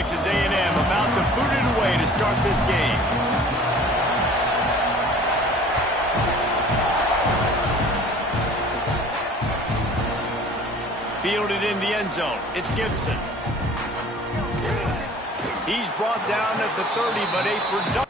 Texas A&M about to boot it away to start this game. Fielded in the end zone. It's Gibson. He's brought down at the 30, but a productive.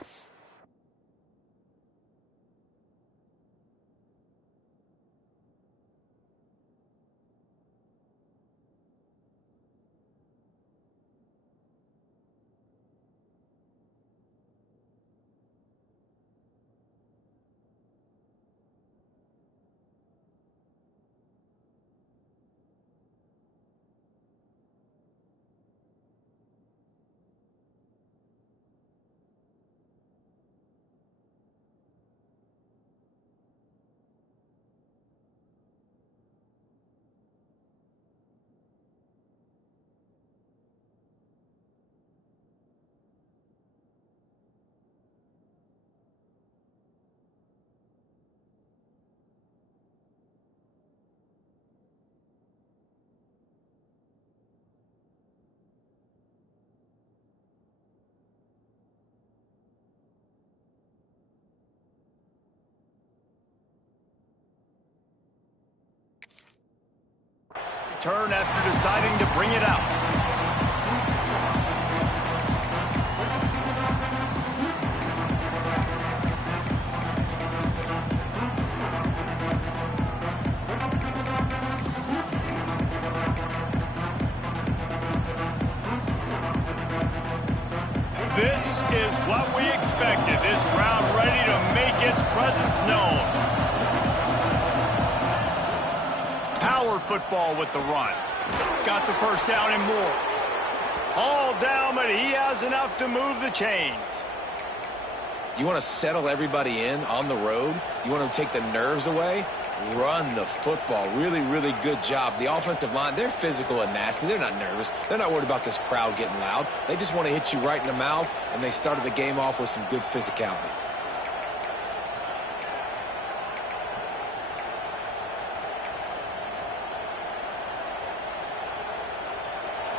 Turn after deciding to bring it out. This is what we expected. This crowd ready to make its presence known. Power football with the run. Got the first down and more. All down, but he has enough to move the chains. You want to settle everybody in on the road? You want to take the nerves away? Run the football. Really, really good job. The offensive line, they're physical and nasty. They're not nervous. They're not worried about this crowd getting loud. They just want to hit you right in the mouth, and they started the game off with some good physicality.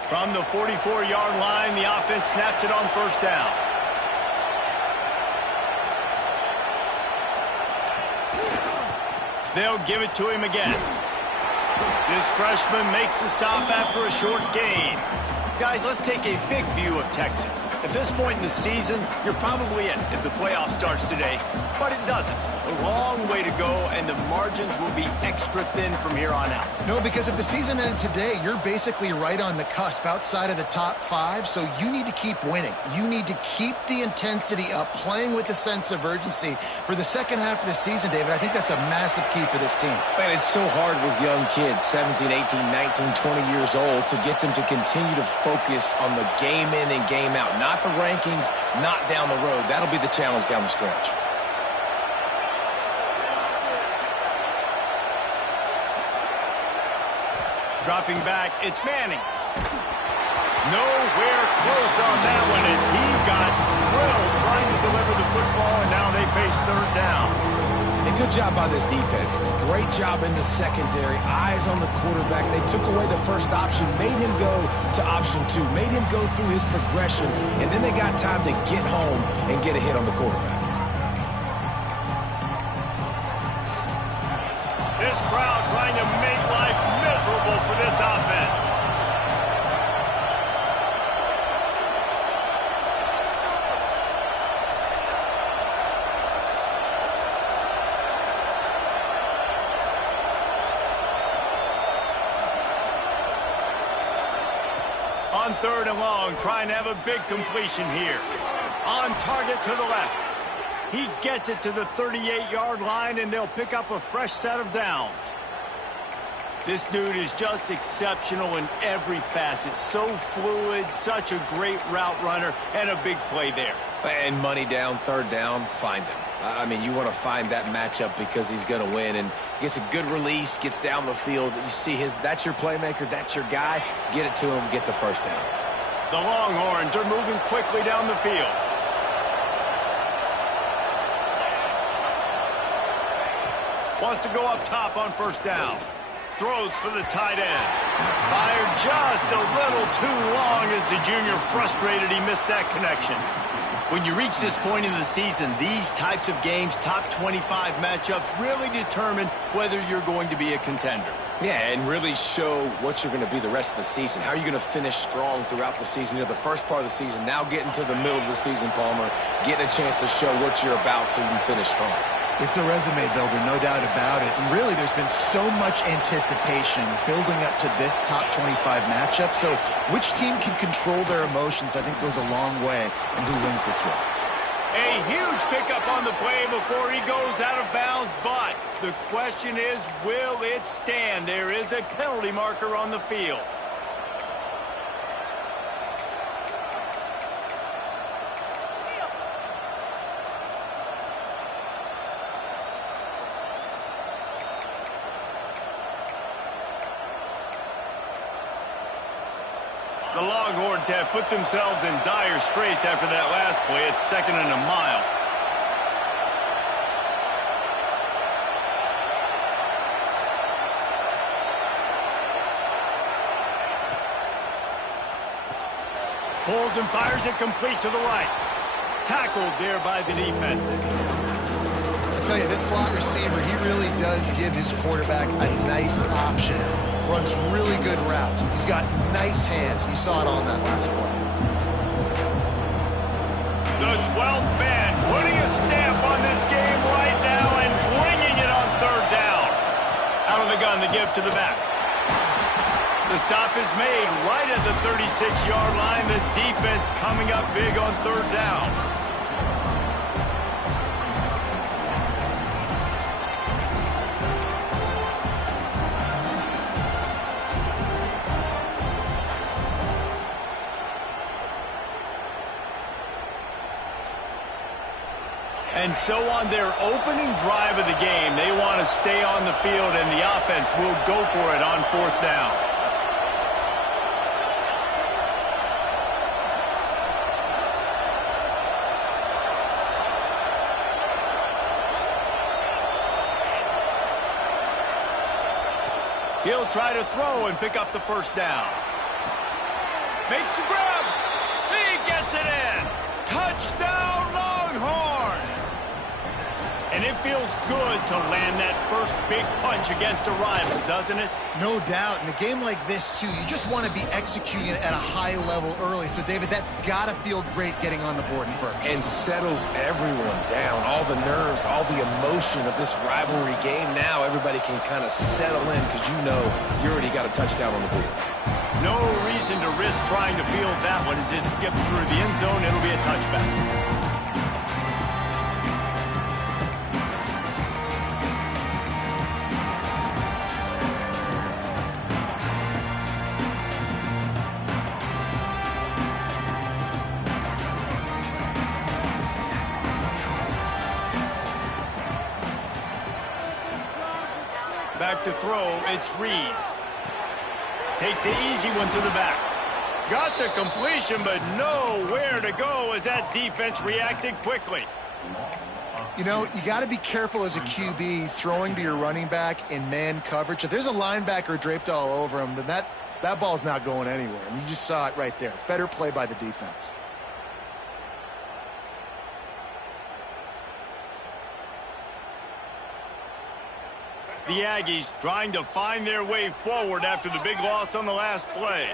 From the 44-yard line, the offense snaps it on first down. They'll give it to him again. This freshman makes the stop after a short gain. Guys, let's take a big view of Texas. At this point in the season, you're probably in if the playoff starts today, but it doesn't. A long way to go, and the margins will be extra thin from here on out. No, because if the season ended today, you're basically right on the cusp outside of the top 5, so you need to keep winning. You need to keep the intensity up, playing with a sense of urgency. For the second half of the season, David, I think that's a massive key for this team. Man, it's so hard with young kids, 17, 18, 19, 20 years old, to get them to continue to focus on the game in and game out. Not the rankings, not down the road. That'll be the challenge down the stretch. Dropping back, it's Manning. Nowhere close on that one as he got drilled trying to deliver the football, and now they face third down. And good job by this defense. Great job in the secondary. Eyes on the quarterback. They took away the first option, made him go to option 2, made him go through his progression, and then they got time to get home and get a hit on the quarterback. This crowd trying to make life miserable for this offense. On third and long, trying to have a big completion here. On target to the left. He gets it to the 38-yard line, and they'll pick up a fresh set of downs. This dude is just exceptional in every facet. So fluid, such a great route runner, and a big play there. And money down, third down, find him. I mean, you want to find that matchup because he's going to win, and gets a good release, gets down the field. You see that's your playmaker, that's your guy. Get it to him, get the first down. The Longhorns are moving quickly down the field. Wants to go up top on first down. throws for the tight end. Fired just a little too long as the junior frustrated he missed that connection. When you reach this point in the season, these types of games, top 25 matchups, really determine whether you're going to be a contender. Yeah, and really show what you're going to be the rest of the season. How are you going to finish strong throughout the season? You know, the first part of the season, now getting to the middle of the season, Palmer, getting a chance to show what you're about so you can finish strong. It's a resume builder, no doubt about it. And really, there's been so much anticipation building up to this top 25 matchup. So which team can control their emotions, I think, goes a long way in who wins this one. A huge pickup on the play before he goes out of bounds, but the question is, will it stand? There is a penalty marker on the field. The Longhorns have put themselves in dire straits after that last play. It's 2nd and a mile. Pulls and fires it complete to the right. Tackled there by the defense. I tell you, this slot receiver, he really does give his quarterback a nice option. Runs really good routes. He's got nice hands. You saw it on that last play. The 12th man putting a stamp on this game right now and bringing it on 3rd down. Out of the gun to give to the back. The stop is made right at the 36-yard line. The defense coming up big on 3rd down. And so on their opening drive of the game, they want to stay on the field, and the offense will go for it on 4th down. He'll try to throw and pick up the 1st down. Makes the grab. He gets it in. Touchdown, Longhorns. And it feels good to land that first big punch against a rival, doesn't it? No doubt. In a game like this, too, you just want to be executing at a high level early. So, David, that's got to feel great getting on the board first. And settles everyone down. All the nerves, all the emotion of this rivalry game. Now everybody can kind of settle in because you know you already got a touchdown on the board. No reason to risk trying to field that one as it skips through the end zone. It'll be a touchback. Back to throw, it's Reed. Takes the easy one to the back. Got the completion, but nowhere to go as that defense reacted quickly. You know, you got to be careful as a QB throwing to your running back in man coverage. If there's a linebacker draped all over him, then that ball's not going anywhere. And you just saw it right there. Better play by the defense. The Aggies trying to find their way forward after the big loss on the last play.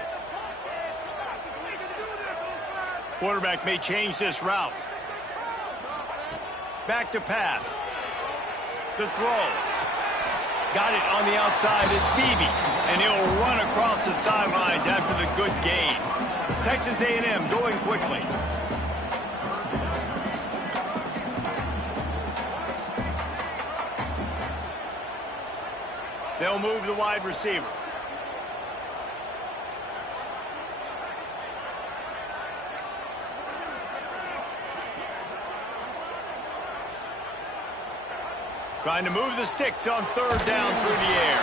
Quarterback may change this route. Back to pass. The throw. Got it on the outside. It's Beebe. And he'll run across the sidelines after the good gain. Texas A&M going quickly. They'll move the wide receiver. Trying to move the sticks on 3rd down through the air.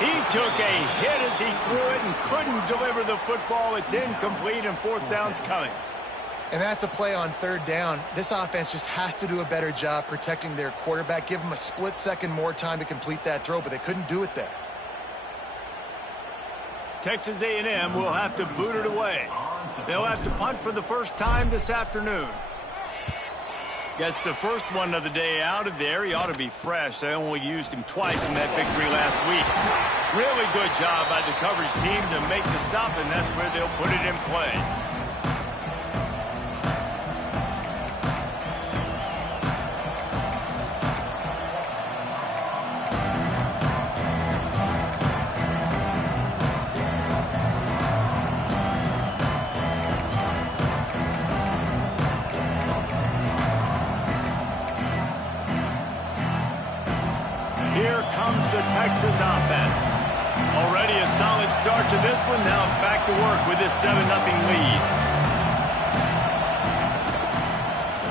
He took a hit as he threw it and couldn't deliver the football. It's incomplete and 4th down's coming. And that's a play on 3rd down. This offense just has to do a better job protecting their quarterback. Give them a split second more time to complete that throw, but they couldn't do it there. Texas A&M will have to boot it away. They'll have to punt for the first time this afternoon. Gets the first one of the day out of there. He ought to be fresh. They only used him twice in that victory last week. Really good job by the coverage team to make the stop, and that's where they'll put it in play. Here comes the Texas offense. Already a solid start to this one. Now back to work with this 7-0 lead.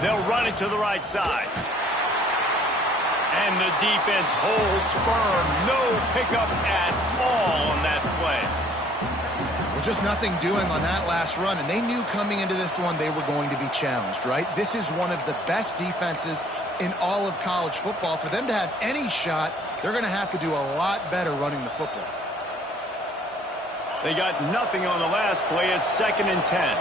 They'll run it to the right side. And the defense holds firm. No pickup at all on that play. Well, just nothing doing on that last run, and they knew coming into this one they were going to be challenged, right? This is one of the best defenses in all of college football. For them to have any shot, they're going to have to do a lot better running the football. They got nothing on the last play. It's 2nd and 10.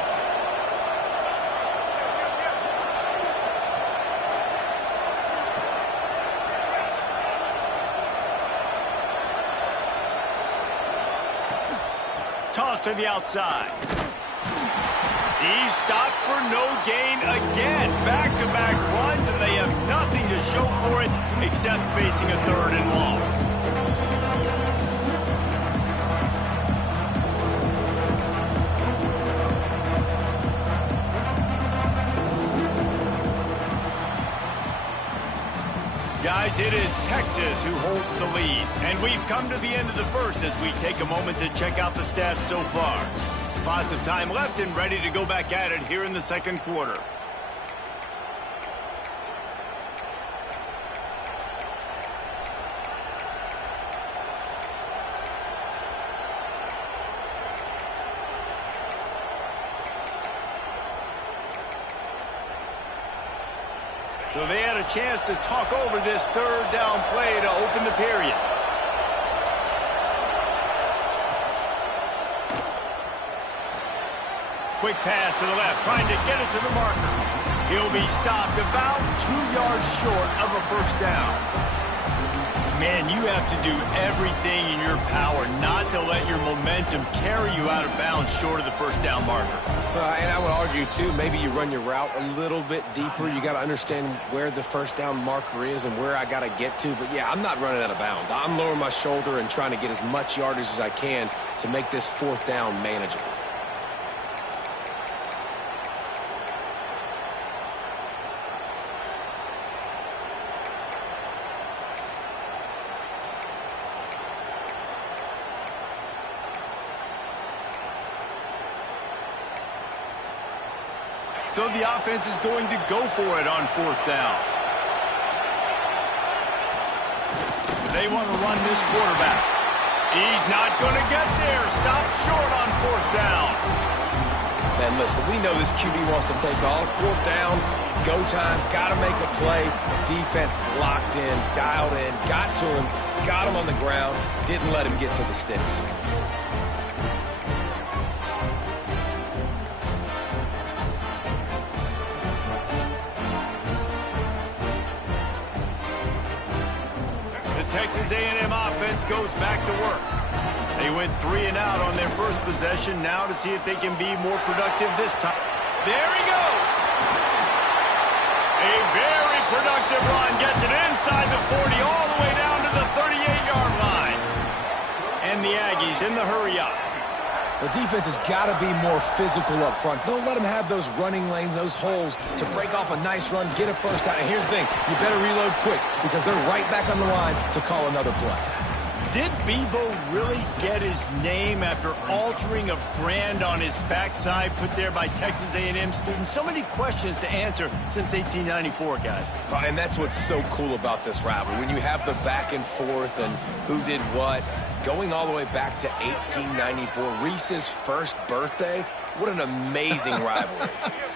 Toss to the outside. He's stopped for no gain again. Back-to-back runs, and they have nothing to show for it except facing a 3rd and long. Guys, it is Texas who holds the lead. And we've come to the end of the first as we take a moment to check out the stats so far. Lots of time left and ready to go back at it here in the second quarter. So they had a chance to talk over this 3rd down play to open the period. Quick pass to the left, trying to get it to the marker. He'll be stopped about 2 yards short of a 1st down. Man, you have to do everything in your power not to let your momentum carry you out of bounds short of the 1st down marker. And I would argue, too, maybe you run your route a little bit deeper. You got to understand where the 1st down marker is and where I got to get to. But, yeah, I'm not running out of bounds. I'm lowering my shoulder and trying to get as much yardage as I can to make this 4th down manageable. So the offense is going to go for it on 4th down. They want to run this quarterback. He's not going to get there. Stopped short on 4th down. And listen, we know this QB wants to take off. 4th down, go time, got to make a play. Defense locked in, dialed in, got to him, got him on the ground, didn't let him get to the sticks. Texas A&M offense goes back to work. They went 3 and out on their first possession. Now to see if they can be more productive this time. There he goes. A very productive run. Gets it inside the 40 all the way down to the 38-yard line. And the Aggies in the hurry up. The defense has got to be more physical up front. Don't let them have those running lanes, those holes to break off a nice run, get a 1st down. And here's the thing, you better reload quick because they're right back on the line to call another play. Did Bevo really get his name after altering a brand on his backside put there by Texas A&M students? So many questions to answer since 1894, guys. And that's what's so cool about this rivalry. When you have the back and forth and who did what, going all the way back to 1894, Reese's first birthday, what an amazing rivalry.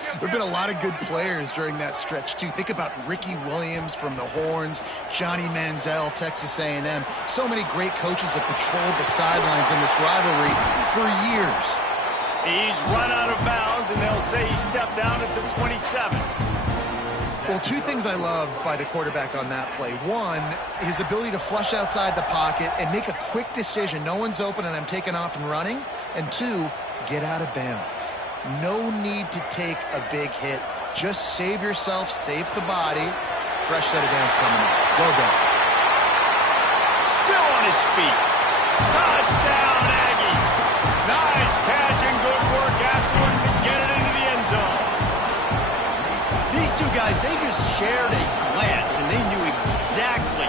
There have been a lot of good players during that stretch, too. Think about Ricky Williams from the Horns, Johnny Manziel, Texas A&M. So many great coaches have patrolled the sidelines in this rivalry for years. He's run out of bounds, and they'll say he stepped down at the 27. Well, two things I love by the quarterback on that play. One, his ability to flush outside the pocket and make a quick decision. No one's open, and I'm taking off and running. And two, get out of bounds. No need to take a big hit. Just save yourself, save the body. Fresh set of downs coming up. Well done. Still on his feet. Touchdown, Aggie. Nice catch and good work afterwards to get it into the end zone. These two guys, they just shared a glance, and they knew exactly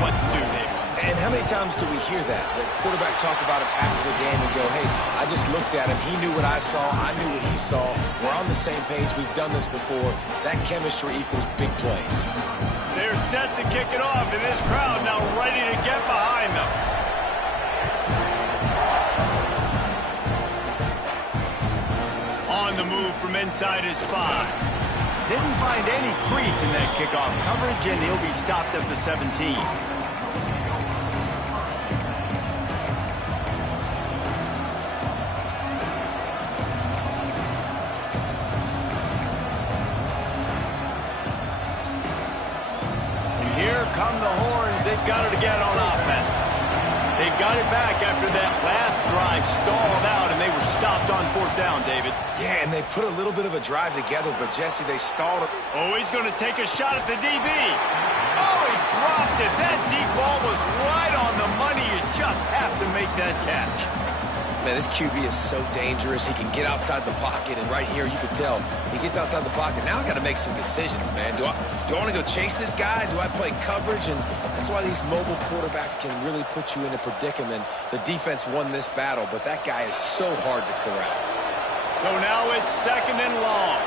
what to do there. And how many times do we hear that? The quarterback talk about him after the game and go, hey, I just looked at him. He knew what I saw. I knew what he saw. We're on the same page. We've done this before. That chemistry equals big plays. They're set to kick it off, and this crowd now ready to get behind them. On the move from inside his 5. Didn't find any crease in that kickoff coverage, and he'll be stopped at the 17. Come the Horns, they've got it again on offense. They've got it back after that last drive stalled out, and they were stopped on 4th down, David. Yeah, and they put a little bit of a drive together, but Jesse, they stalled it. Oh, he's going to take a shot at the DB. Oh, he dropped it. That deep ball was right on the money. You just have to make that catch. Man, this QB is so dangerous. He can get outside the pocket, and right here you can tell he gets outside the pocket. Now I got to make some decisions, man. Do I want to go chase this guy? Do I play coverage? And that's why these mobile quarterbacks can really put you in a predicament. The defense won this battle, but that guy is so hard to corral. So now it's 2nd and long.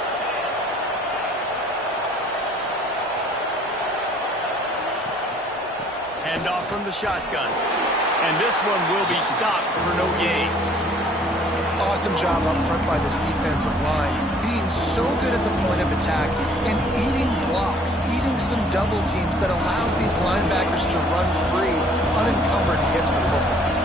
Handoff from the shotgun. And this one will be stopped for no gain. Awesome job up front by this defensive line. Being so good at the point of attack and eating blocks, eating some double teams that allows these linebackers to run free, unencumbered, and get to the football.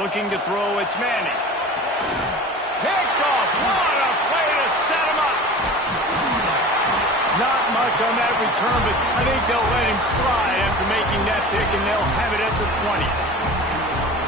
Looking to throw, it's Manning. Picked off. What a play to set him up. Not much on that return, but I think they'll let him slide after making that pick, and they'll have it at the 20.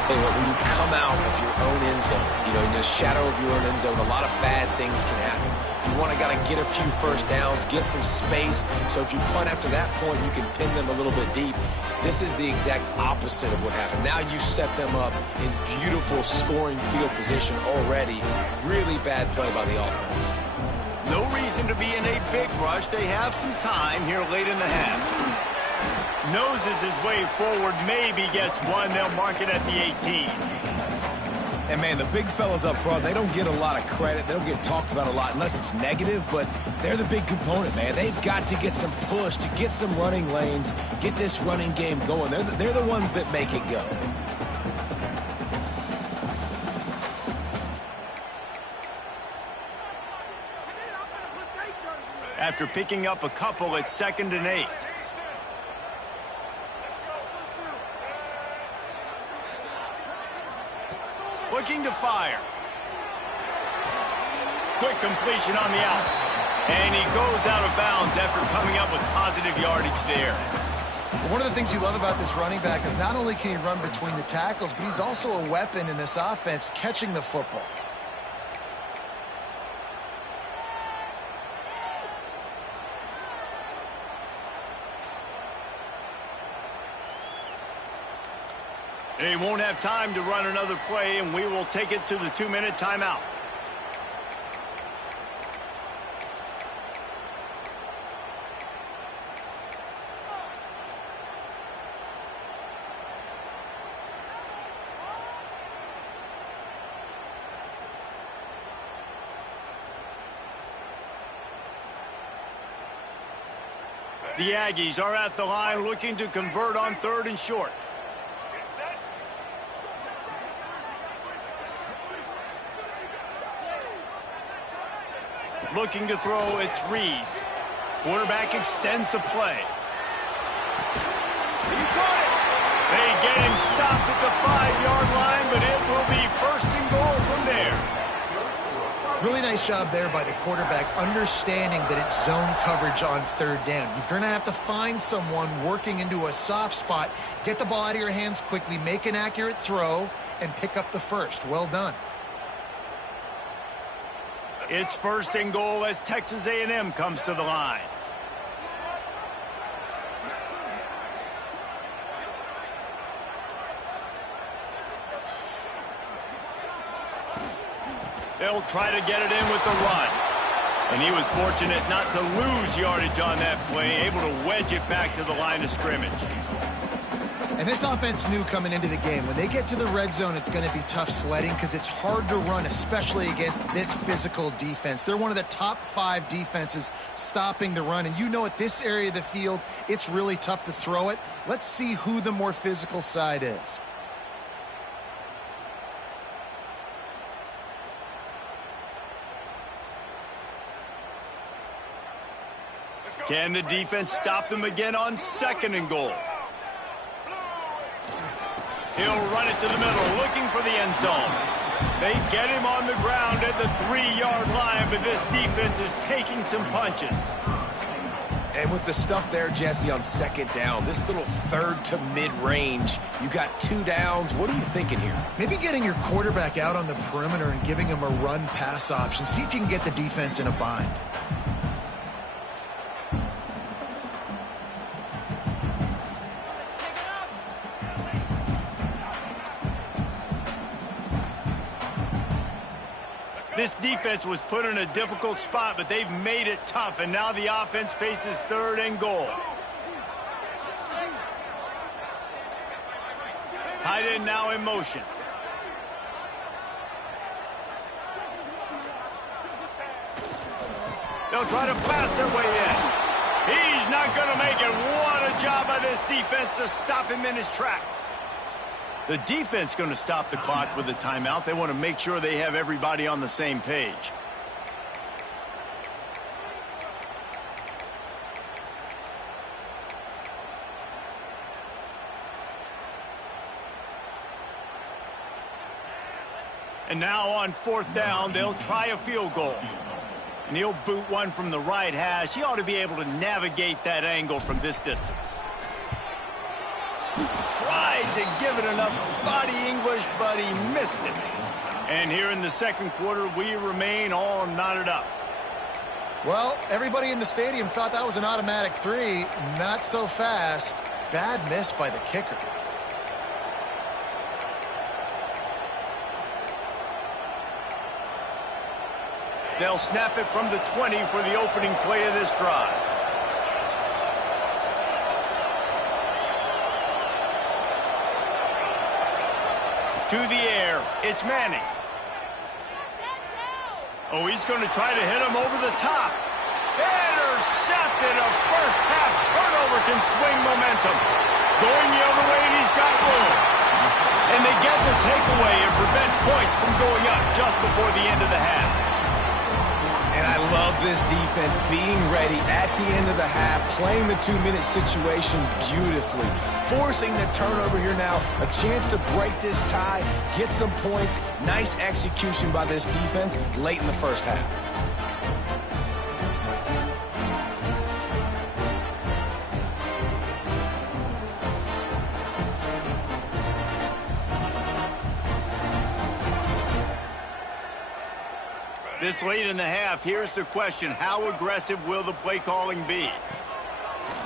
Tell you what, when you come out of your own end zone, in the shadow of your own end zone, a lot of bad things can happen. You want to get a few first downs, get some space, so if you punt after that point, you can pin them a little bit deep. This is the exact opposite of what happened. Now you set them up in beautiful scoring field position already. Really bad play by the offense. No reason to be in a big rush. They have some time here late in the half. Noses his way forward, maybe gets one. They'll mark it at the 18. And, man, the big fellas up front, they don't get a lot of credit. They don't get talked about a lot unless it's negative, but they're the big component, man. They've got to get some push, to get some running lanes, get this running game going. They're the ones that make it go. After picking up a couple, it's 2nd and 8. Looking to fire. Quick completion on the out. And he goes out of bounds after coming up with positive yardage there. One of the things you love about this running back is not only can he run between the tackles, but he's also a weapon in this offense catching the football. They won't have time to run another play, and we will take it to the 2-minute timeout. The Aggies are at the line looking to convert on 3rd and short. Looking to throw, it's Reed. Quarterback extends the play. He got it. They get him stopped at the 5-yard line, but it will be 1st and goal from there. Really nice job there by the quarterback, understanding that it's zone coverage on 3rd down. You're going to have to find someone working into a soft spot, get the ball out of your hands quickly, make an accurate throw, and pick up the first. Well done. It's 1st and goal as Texas A&M comes to the line. They'll try to get it in with the run. And he was fortunate not to lose yardage on that play, able to wedge it back to the line of scrimmage. And this offense knew coming into the game, when they get to the red zone, it's going to be tough sledding because it's hard to run, especially against this physical defense. They're one of the top 5 defenses stopping the run. And you know at this area of the field, it's really tough to throw it. Let's see who the more physical side is. Can the defense stop them again on 2nd and goal? He'll run it to the middle, looking for the end zone. They get him on the ground at the 3-yard line, but this defense is taking some punches. And with the stuff there, Jesse, on 2nd down, this little 3rd to mid-range, you got 2 downs. What are you thinking here? Maybe getting your quarterback out on the perimeter and giving him a run-pass option. See if you can get the defense in a bind. This defense was put in a difficult spot, but they've made it tough, and now the offense faces 3rd and goal. Tight end now in motion. They'll try to pass their way in. He's not going to make it. What a job by this defense to stop him in his tracks. The defense going to stop the clock with a timeout. They want to make sure they have everybody on the same page. And now on 4th down, they'll try a field goal. And he'll boot one from the right hash. He ought to be able to navigate that angle from this distance. Tried to give it enough body English, but he missed it. And here in the 2nd quarter, we remain all knotted up. Well, everybody in the stadium thought that was an automatic 3. Not so fast. Bad miss by the kicker. They'll snap it from the 20 for the opening play of this drive. To the air, it's Manning. Oh, he's going to try to hit him over the top. Intercepted. A first-half turnover can swing momentum. Going the other way, and he's got room. And they get the takeaway and prevent points from going up just before the end of the half. And I love this defense being ready at the end of the half, playing the 2-minute situation beautifully, forcing the turnover here now, a chance to break this tie, get some points. Nice execution by this defense late in the first half. This late in the half, here's the question. How aggressive will the play calling be?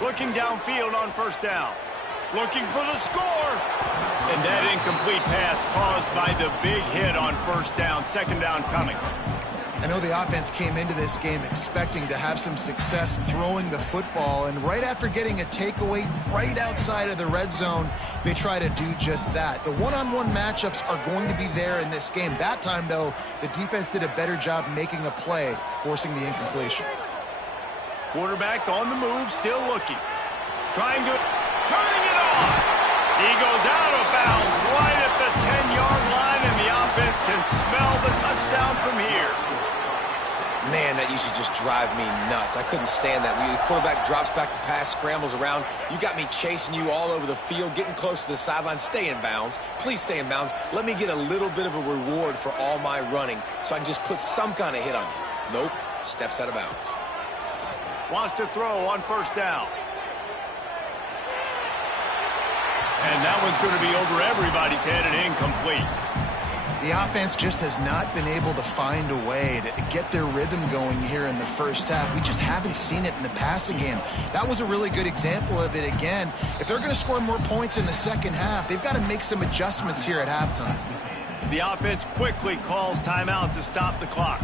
Looking downfield on 1st down. Looking for the score. And that incomplete pass caused by the big hit on 1st down. 2nd down coming. I know the offense came into this game expecting to have some success throwing the football, and right after getting a takeaway right outside of the red zone, they try to do just that. The one-on-one matchups are going to be there in this game. That time, though, the defense did a better job making a play, forcing the incompletion. Quarterback on the move, still looking. Turning it on. He goes out of bounds right at the 10-yard line, and the offense can smell the touchdown from here. Man, that used to just drive me nuts. I couldn't stand that. The quarterback drops back to pass, scrambles around. You got me chasing you all over the field, getting close to the sideline. Stay in bounds. Please stay in bounds. Let me get a little bit of a reward for all my running so I can just put some kind of hit on you. Nope. Steps out of bounds. Wants to throw on first down. And that one's going to be over everybody's head and incomplete. The offense just has not been able to find a way to get their rhythm going here in the first half. We just haven't seen it in the passing game. That was a really good example of it again. If they're going to score more points in the second half, they've got to make some adjustments here at halftime. The offense quickly calls timeout to stop the clock.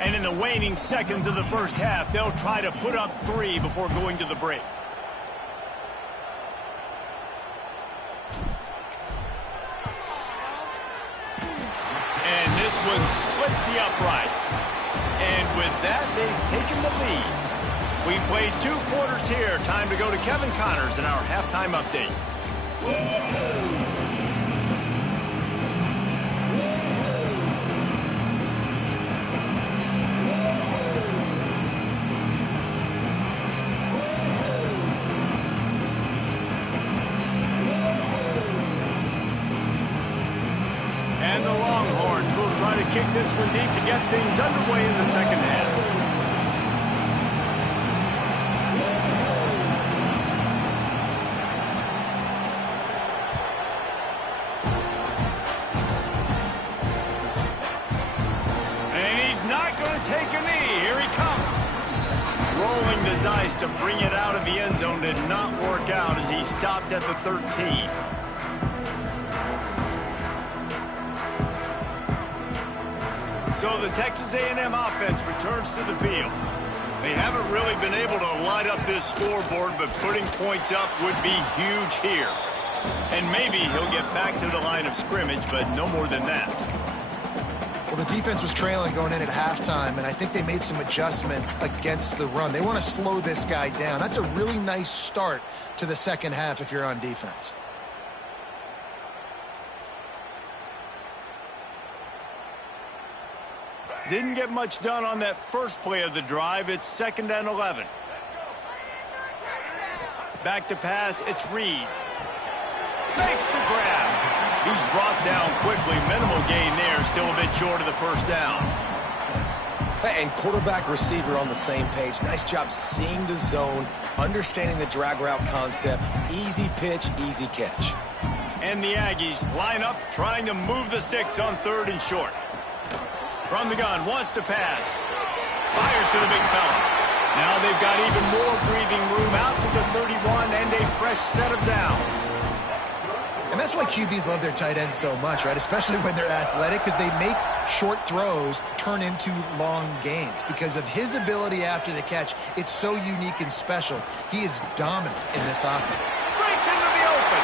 And in the waning seconds of the first half, they'll try to put up 3 before going to the break. And this one splits the uprights. And with that, they've taken the lead. We played 2 quarters here. Time to go to Kevin Connors in our halftime update. And the Longhorns will try to kick this one deep to get things underway in the second half. And he's not going to take a knee. Here he comes. Rolling the dice to bring it out of the end zone did not work out as he stopped at the 13. So the Texas A&M offense returns to the field. They haven't really been able to light up this scoreboard, but putting points up would be huge here. And maybe he'll get back to the line of scrimmage, but no more than that. Well, the defense was trailing going in at halftime, and I think they made some adjustments against the run. They want to slow this guy down. That's a really nice start to the second half if you're on defense. Didn't get much done on that first play of the drive. It's 2nd and 11. Back to pass, it's Reed. Makes the grab. He's brought down quickly. Minimal gain there, still a bit short of the first down. And quarterback receiver on the same page. Nice job seeing the zone, understanding the drag route concept. Easy pitch, easy catch. And the Aggies line up, trying to move the sticks on 3rd and short. From the gun, wants to pass. Fires to the big fella. Now they've got even more breathing room out to the 31 and a fresh set of downs. And that's why QBs love their tight ends so much, right? Especially when they're athletic, because they make short throws turn into long gains. Because of his ability after the catch, it's so unique and special. He is dominant in this offense. Breaks into the open.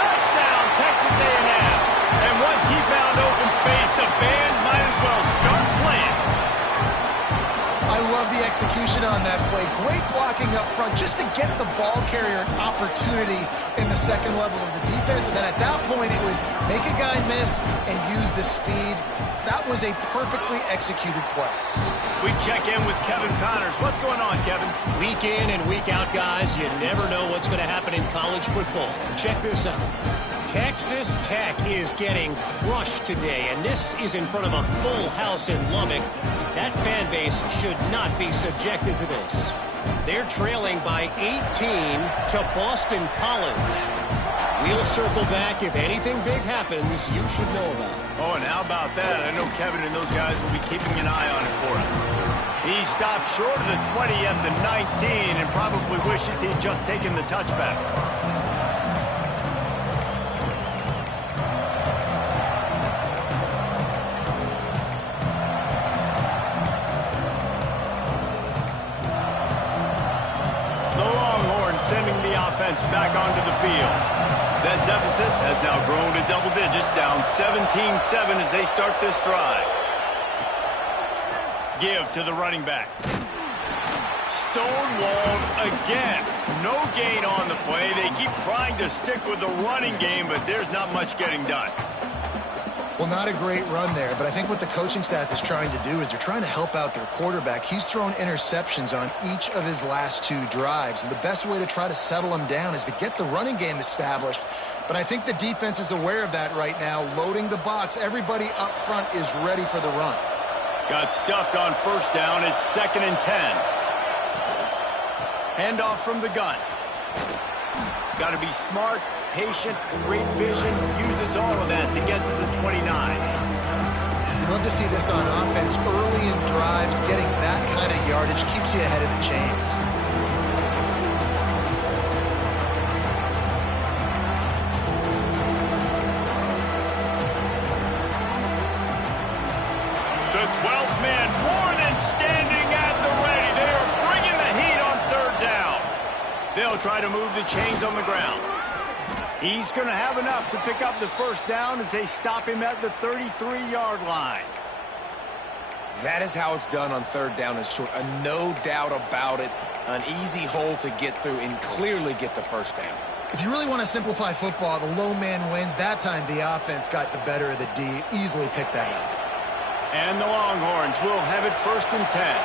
Touchdown, Texas A&M. And once he found open space, the band might as well start playing. I love the execution on that play. Great blocking up front just to get the ball carrier an opportunity in the second level of the defense. And then at that point, it was make a guy miss and use the speed. That was a perfectly executed play. We check in with Kevin Connors. What's going on, Kevin? Week in and week out, guys, you never know what's going to happen in college football. Check this out. Texas Tech is getting crushed today, and this is in front of a full house in Lubbock. That fan base should not be subjected to this. They're trailing by 18 to Boston College. We'll circle back. If anything big happens, you should know about it. Oh, and how about that? I know Kevin and those guys will be keeping an eye on it for us. He stopped short of the 20 at the 19 and probably wishes he'd just taken the touchback. 17-7 as they start this drive. Give to the running back. Stonewalled again. No gain on the play. They keep trying to stick with the running game, but there's not much getting done. Well, not a great run there, but I think what the coaching staff is trying to do is they're trying to help out their quarterback. He's thrown interceptions on each of his last 2 drives, and the best way to try to settle him down is to get the running game established. But I think the defense is aware of that right now, loading the box. Everybody up front is ready for the run. Got stuffed on first down. It's 2nd and 10. Handoff from the gun. Got to be smart, patient, great vision. Uses all of that to get to the 29. You love to see this on offense. Early in drives, getting that kind of yardage keeps you ahead of the chains. The 12th man more than standing at the ready. They are bringing the heat on 3rd down. They'll try to move the chains on the ground. He's going to have enough to pick up the first down as they stop him at the 33-yard line. That is how it's done on 3rd down and short. No doubt about it. An easy hole to get through and clearly get the first down. If you really want to simplify football, the low man wins. That time the offense got the better of the D. Easily picked that up. And the Longhorns will have it 1st and 10.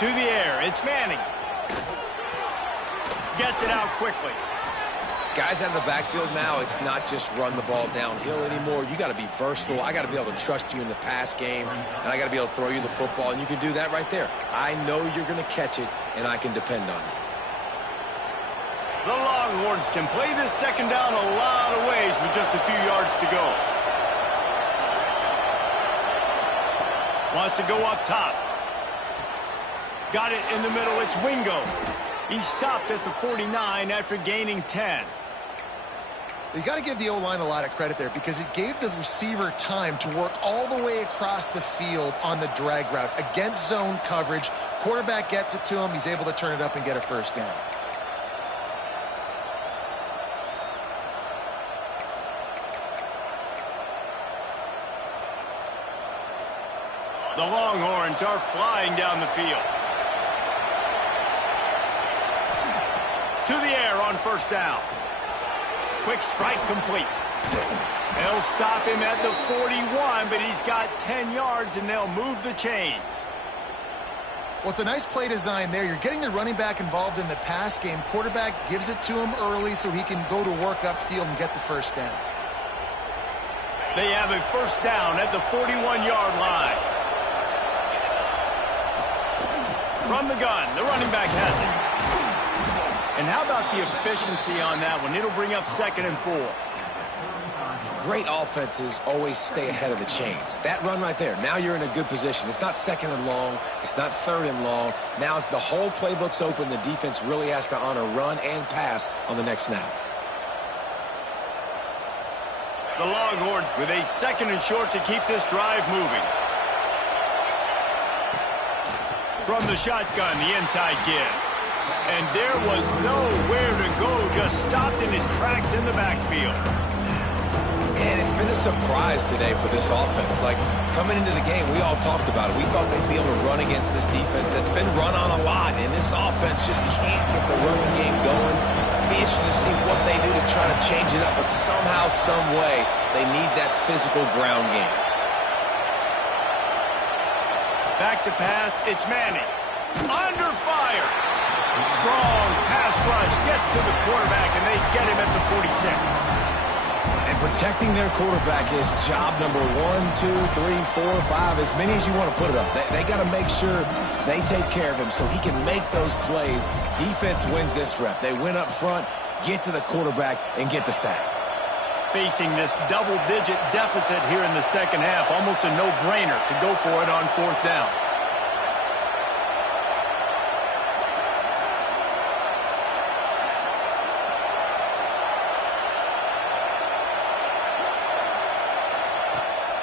To the air, it's Manning. Gets it out quickly. Guys out of the backfield now, it's not just run the ball downhill anymore. You got to be versatile. I got to be able to trust you in the pass game, and I got to be able to throw you the football, and you can do that right there. I know you're going to catch it, and I can depend on you. The Longhorns can play this 2nd down a lot of ways with just a few yards to go. Wants to go up top. Got it in the middle. It's Wingo. He stopped at the 49 after gaining 10. You got to give the O-line a lot of credit there because it gave the receiver time to work all the way across the field on the drag route against zone coverage. Quarterback gets it to him. He's able to turn it up and get a first down. The Longhorns are flying down the field. To the air on 1st down. Quick strike complete. They'll stop him at the 41, but he's got 10 yards, and they'll move the chains. Well, it's a nice play design there. You're getting the running back involved in the pass game. Quarterback gives it to him early so he can go to work upfield and get the first down. They have a 1st down at the 41-yard line. From the gun, the running back has it. And how about the efficiency on that one? It'll bring up 2nd and 4. Great offenses always stay ahead of the chains. That run right there, now you're in a good position. It's not 2nd and long. It's not 3rd and long. Now it's the whole playbook's open. The defense really has to honor run and pass on the next snap. The Longhorns with a 2nd and short to keep this drive moving. From the shotgun, the inside give. And there was nowhere to go, just stopped in his tracks in the backfield. And it's been a surprise today for this offense. Like, coming into the game, we all talked about it. We thought they'd be able to run against this defense that's been run on a lot, and this offense just can't get the running game going. Be interesting to see what they do to try to change it up, but somehow, some way, they need that physical ground game. Back to pass, it's Manning. Under fire. Strong pass rush gets to the quarterback, and they get him at the 46. And protecting their quarterback is job number 1, 2, 3, 4, 5, as many as you want to put it up. They got to make sure they take care of him so he can make those plays. Defense wins this rep. They win up front, get to the quarterback, and get the sack. Facing this double-digit deficit here in the 2nd half, almost a no-brainer to go for it on 4th down.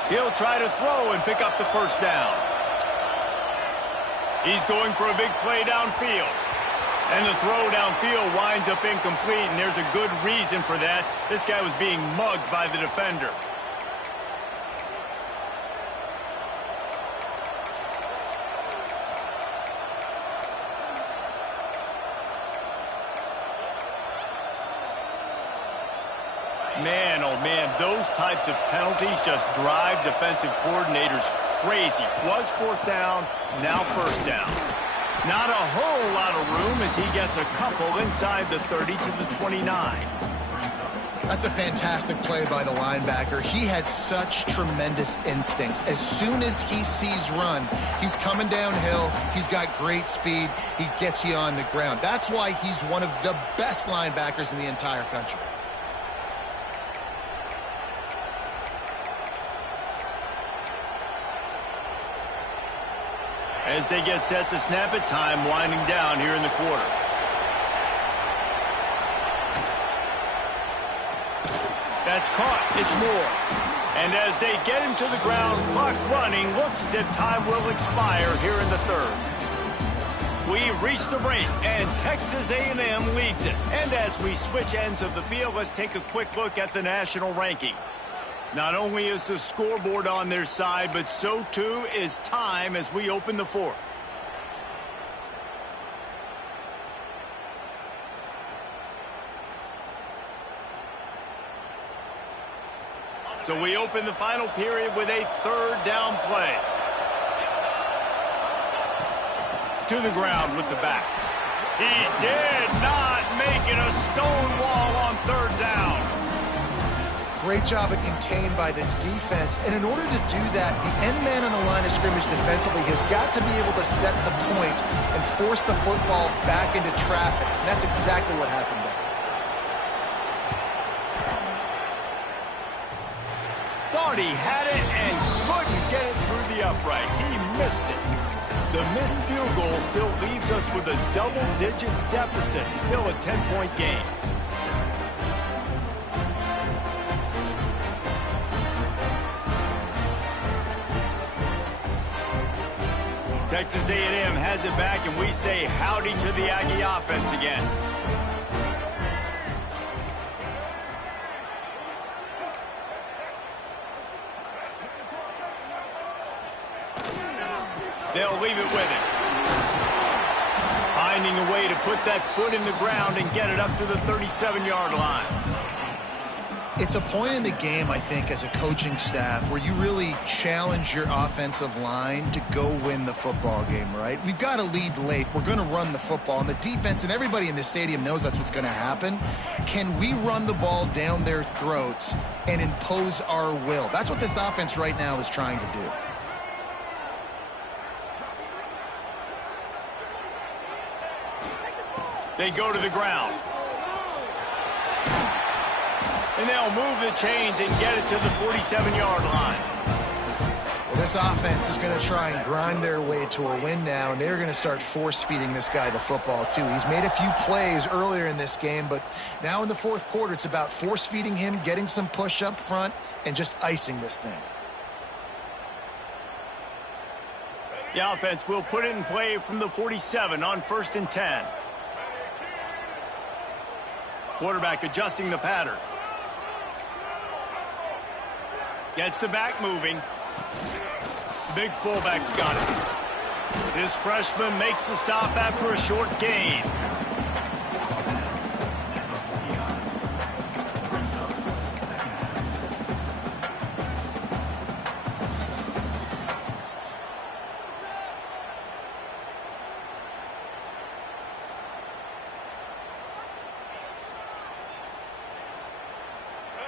He'll try to throw and pick up the first down. He's going for a big play downfield. And the throw downfield winds up incomplete, and there's a good reason for that. This guy was being mugged by the defender. Man, oh man, those types of penalties just drive defensive coordinators crazy. Was fourth down, now first down. Not a whole lot of room as he gets a couple inside the 30 to the 29. That's a fantastic play by the linebacker. He has such tremendous instincts. As soon as he sees run, he's coming downhill. He's got great speed. He gets you on the ground. That's why he's one of the best linebackers in the entire country. As they get set to snap it, time winding down here in the quarter. That's caught. It's Moore. And as they get him to the ground, clock running, looks as if time will expire here in the third. We reach the break, and Texas A&M leads it. And as we switch ends of the field, let's take a quick look at the national rankings. Not only is the scoreboard on their side, but so too is time as we open the fourth. So we open the final period with a third down play. To the ground with the back. He did not make it a stone wall on third down. Great job of contained by this defense. And in order to do that, the end man on the line of scrimmage defensively has got to be able to set the point and force the football back into traffic. And that's exactly what happened there. Thought he had it and couldn't get it through the uprights. He missed it. The missed field goal still leaves us with a double-digit deficit. Still a 10-point game. Texas A&M has it back, and we say howdy to the Aggie offense again. They'll leave it with him. Finding a way to put that foot in the ground and get it up to the 37-yard line. It's a point in the game, I think, as a coaching staff where you really challenge your offensive line to go win the football game, right? We've got to lead late. We're going to run the football. And the defense and everybody in this stadium knows that's what's going to happen. Can we run the ball down their throats and impose our will? That's what this offense right now is trying to do. They go to the ground. And they'll move the chains and get it to the 47-yard line. Well, this offense is going to try and grind their way to a win now, and they're going to start force-feeding this guy the football, too. He's made a few plays earlier in this game, but now in the fourth quarter, it's about force-feeding him, getting some push up front, and just icing this thing. The offense will put it in play from the 47 on 1st and 10. Quarterback adjusting the pattern. Gets the back moving. Big fullback's got it. This freshman makes the stop after a short gain.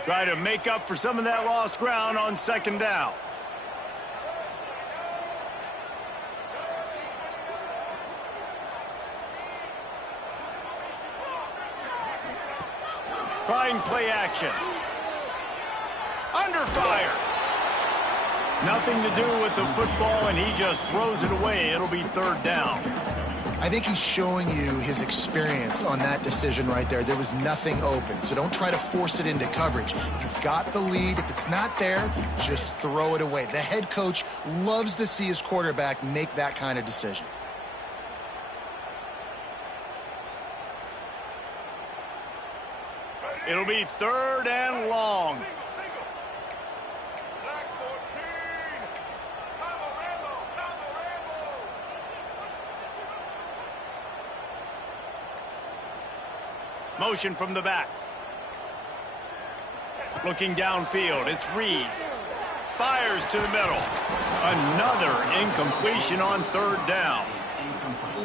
Try to make up for some of that lost ground on 2nd down. Trying play action. Under fire. Nothing to do with the football, and he just throws it away. It'll be 3rd down. I think he's showing you his experience on that decision right there. There was nothing open, so don't try to force it into coverage. You've got the lead. If it's not there, just throw it away. The head coach loves to see his quarterback make that kind of decision. It'll be 3rd and long. Motion from the back. Looking downfield, it's Reed. Fires to the middle. Another incompletion on 3rd down.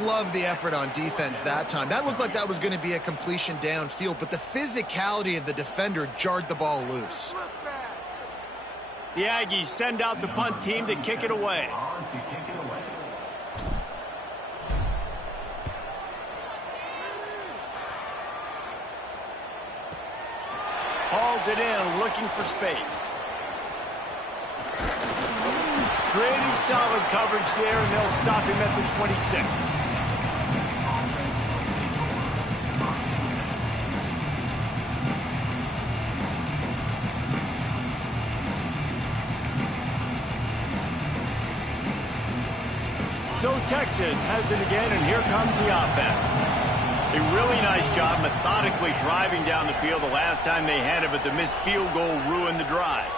Love the effort on defense that time. That looked like that was going to be a completion downfield, but the physicality of the defender jarred the ball loose. The Aggies send out the punt team to kick it away. Hauls it in, looking for space. Pretty solid coverage there, and they'll stop him at the 26. So Texas has it again, and here comes the offense. A really nice job methodically driving down the field the last time they had it, but the missed field goal ruined the drive.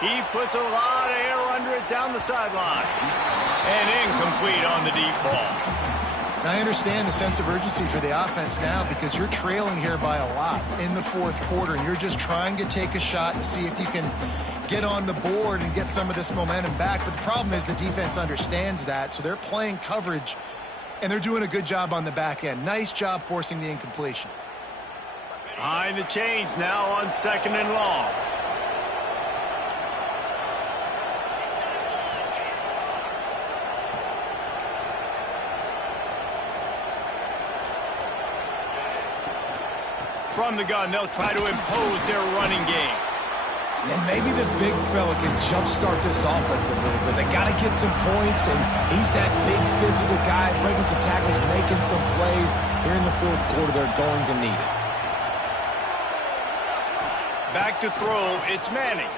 He puts a lot of air under it down the sideline. And incomplete on the deep ball. And I understand the sense of urgency for the offense now because you're trailing here by a lot in the 4th quarter, and you're just trying to take a shot and see if you can get on the board and get some of this momentum back. But the problem is the defense understands that, so they're playing coverage, and they're doing a good job on the back end. Nice job forcing the incompletion. Behind the chains now on 2nd and long. From the gun, they'll try to impose their running game. And maybe the big fella can jumpstart this offense a little bit. They got to get some points, and he's that big physical guy, breaking some tackles, making some plays. Here in the 4th quarter, they're going to need it. Back to throw, it's Manning.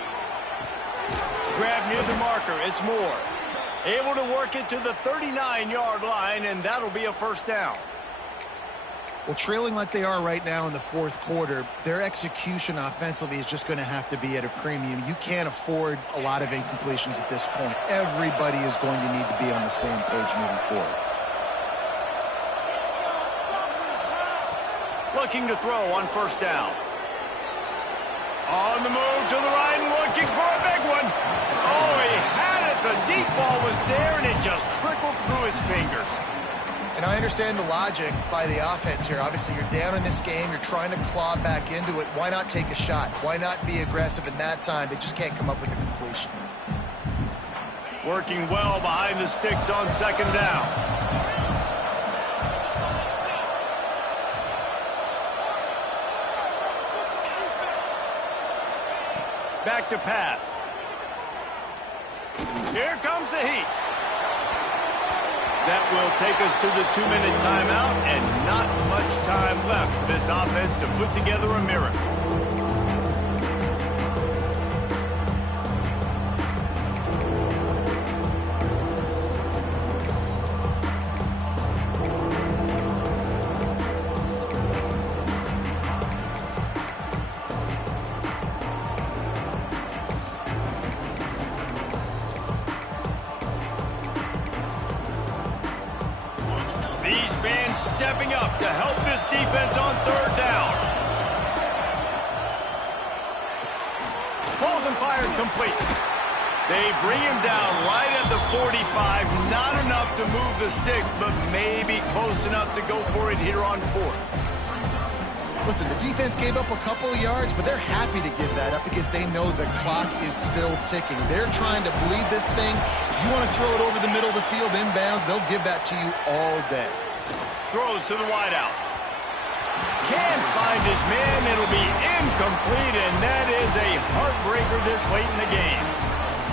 Grab near the marker, it's Moore. Able to work it to the 39-yard line, and that'll be a 1st down. Well, trailing like they are right now in the 4th quarter, their execution offensively is just going to have to be at a premium. You can't afford a lot of incompletions at this point. Everybody is going to need to be on the same page moving forward. Looking to throw on 1st down. On the move to the right and looking for a big one. Oh, he had it. The deep ball was there, and it just trickled through his fingers. And I understand the logic by the offense here. Obviously, you're down in this game. You're trying to claw back into it. Why not take a shot? Why not be aggressive in that time? They just can't come up with a completion. Working well behind the sticks on 2nd down. Back to pass. Here comes the heat. That will take us to the 2-minute timeout, and not much time left for this offense to put together a miracle. Stepping up to help this defense on 3rd down. Pulls and fired complete. They bring him down right at the 45. Not enough to move the sticks, but maybe close enough to go for it here on 4th. Listen, the defense gave up a couple of yards, but they're happy to give that up because they know the clock is still ticking. They're trying to bleed this thing. If you want to throw it over the middle of the field inbounds, they'll give that to you all day. Throws to the wideout. Can't find his man. It'll be incomplete, and that is a heartbreaker this late in the game.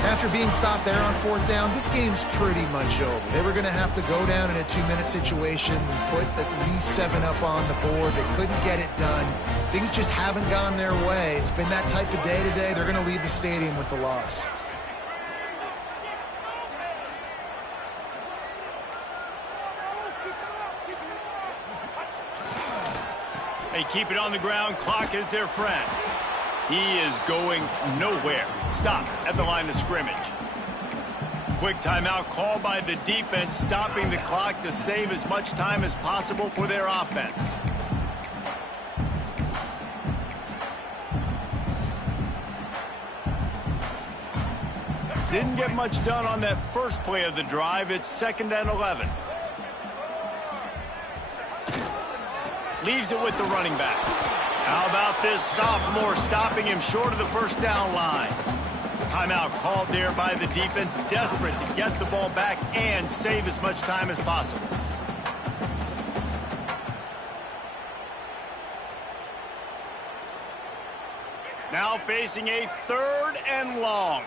After being stopped there on 4th down, this game's pretty much over. They were going to have to go down in a 2-minute situation, put at least 7 up on the board. They couldn't get it done. Things just haven't gone their way. It's been that type of day today. They're going to leave the stadium with the loss. They keep it on the ground. Clock is their friend. He is going nowhere. Stop at the line of scrimmage. Quick timeout called by the defense, stopping the clock to save as much time as possible for their offense. Didn't get much done on that first play of the drive. It's 2nd and 11. Leaves it with the running back. How about this sophomore stopping him short of the first down line? Timeout called there by the defense, desperate to get the ball back and save as much time as possible. Now facing a 3rd and long.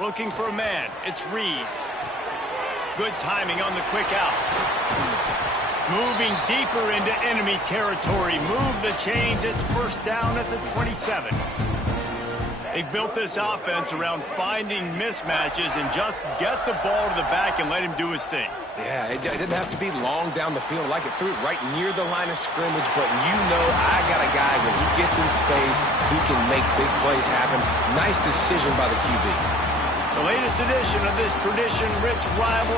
Looking for a man. It's Reed. Good timing on the quick out. Moving deeper into enemy territory. Move the chains. It's first down at the 27. They've built this offense around finding mismatches and just get the ball to the back and let him do his thing. Yeah, it didn't have to be long down the field. Like it threw it right near the line of scrimmage, but you know I got a guy when he gets in space, he can make big plays happen. Nice decision by the QB. The latest edition of this tradition-rich rivalry.